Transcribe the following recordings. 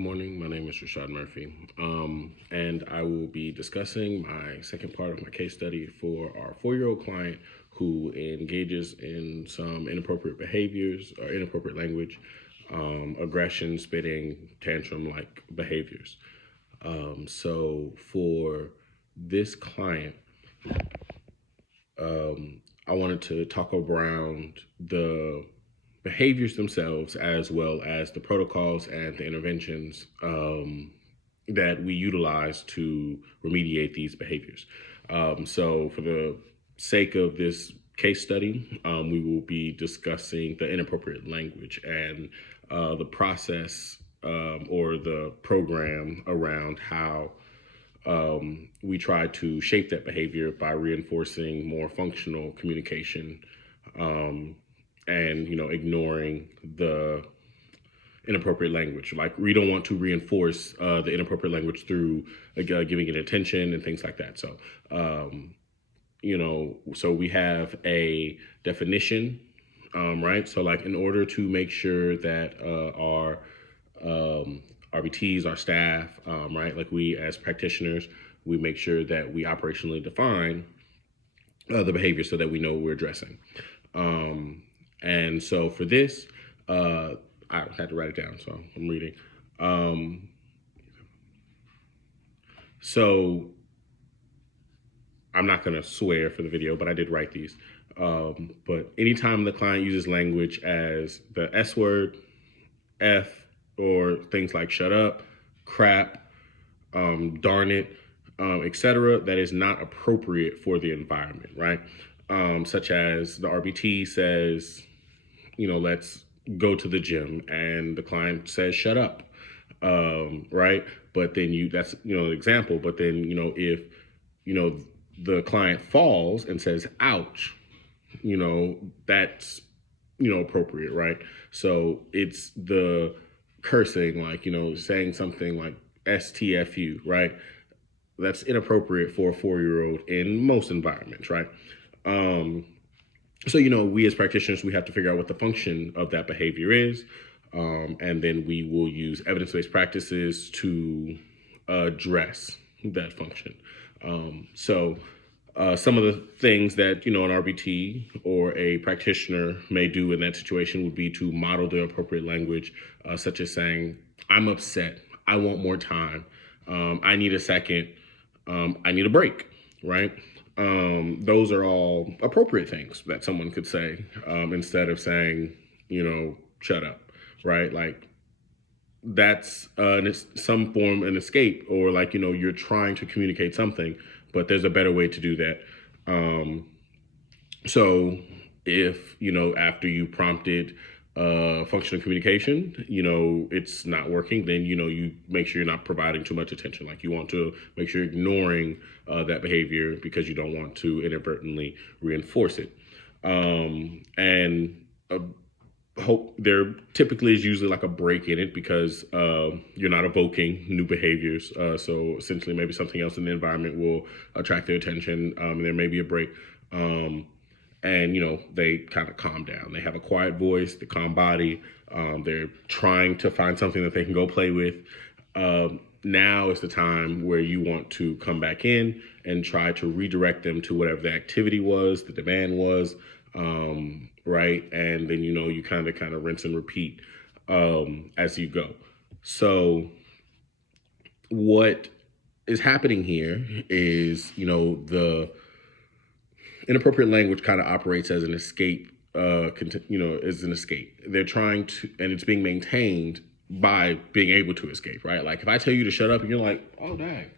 Good morning. My name is Rashad Murphy, and I will be discussing my second part of my case study for our 4-year-old client who engages in some inappropriate behaviors or inappropriate language, aggression, spitting, tantrum-like behaviors. So for this client, I wanted to talk around the behaviors themselves as well as the protocols and the interventions that we utilize to remediate these behaviors. So for the sake of this case study, we will be discussing the inappropriate language and the process or the program around how we try to shape that behavior by reinforcing more functional communication and ignoring the inappropriate language. Like, we don't want to reinforce the inappropriate language through giving it attention and things like that. So so we have a definition, right? So like, in order to make sure that our RBTs, our staff, right, like we as practitioners, we make sure that we operationally define the behavior so that we know what we're addressing. And so for this, I had to write it down, so I'm reading. So I'm not going to swear for the video, but I did write these. But anytime the client uses language as the S word, F, or things like shut up, crap, darn it, etc., that is not appropriate for the environment, right? Such as the RBT says, let's go to the gym, and the client says, shut up, right? But then that's, an example. But then, if, the client falls and says, ouch, that's, appropriate, right? So it's the cursing, like, saying something like STFU, right? That's inappropriate for a 4-year-old in most environments, right? So, we as practitioners, we have to figure out what the function of that behavior is. And then we will use evidence-based practices to address that function. So some of the things that, an RBT or a practitioner may do in that situation would be to model the appropriate language, such as saying, I'm upset, I want more time, I need a second, I need a break, right? Those are all appropriate things that someone could say instead of saying, shut up, right? Like, that's some form an escape, or like, you're trying to communicate something, but there's a better way to do that. So if, after you prompted functional communication, it's not working, then, you make sure you're not providing too much attention. Like, you want to make sure you're ignoring that behavior because you don't want to inadvertently reinforce it. Hope there typically is usually like a break in it because you're not evoking new behaviors. So essentially maybe something else in the environment will attract their attention, and there may be a break. And, they kind of calm down. They have a quiet voice, the calm body. They're trying to find something that they can go play with. Now is the time where you want to come back in and try to redirect them to whatever the activity was, the demand was, right? And then, you kind of rinse and repeat as you go. So what is happening here is, the inappropriate language kind of operates as an escape, as an escape. They're trying to, and it's being maintained by being able to escape, right? Like, if I tell you to shut up and you're like, oh, dang,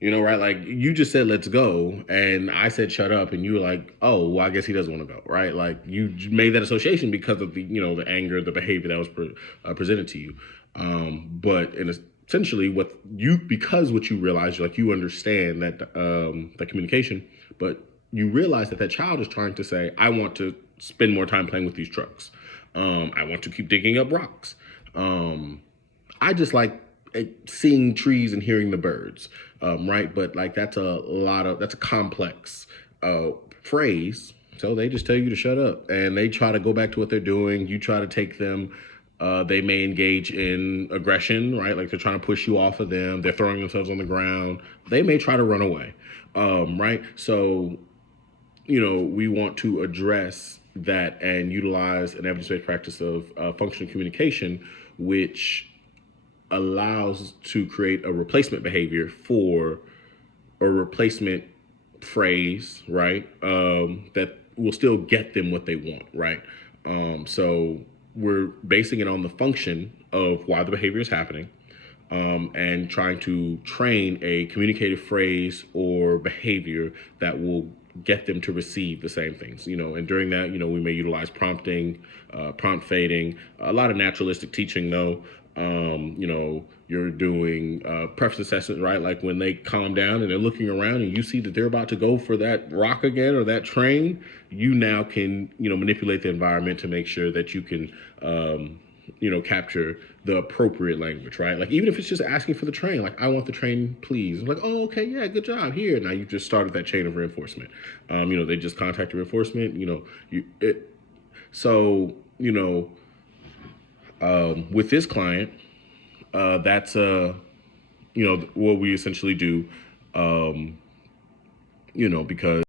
right? Like, you just said, let's go. And I said, shut up. And you were like, oh, well, I guess he doesn't want to go, right? Like, you made that association because of the, the anger, the behavior that was presented to you. But essentially because what you realize, like, you understand that, the communication, but you realize that child is trying to say, I want to spend more time playing with these trucks. I want to keep digging up rocks. I just like seeing trees and hearing the birds, right? But like, that's a complex phrase. So they just tell you to shut up, and they try to go back to what they're doing. You try to take them They may engage in aggression, right? Like they're trying to push you off of them. They're throwing themselves on the ground. They may try to run away, right? So, we want to address that and utilize an evidence-based practice of functional communication, which allows to create a replacement behavior for a replacement phrase, right? That will still get them what they want, right? So we're basing it on the function of why the behavior is happening, and trying to train a communicative phrase or behavior that will get them to receive the same things, and during that, we may utilize prompting, prompt fading, a lot of naturalistic teaching though. You're doing preference assessment, right? Like when they calm down and they're looking around and you see that they're about to go for that rock again or that train, you now can, manipulate the environment to make sure that you can, capture the appropriate language, right? Like even if it's just asking for the train, like I want the train, please. I'm like, oh, okay, yeah, good job. Here, now you just started that chain of reinforcement. They just contacted reinforcement. So with this client, that's what we essentially do. Because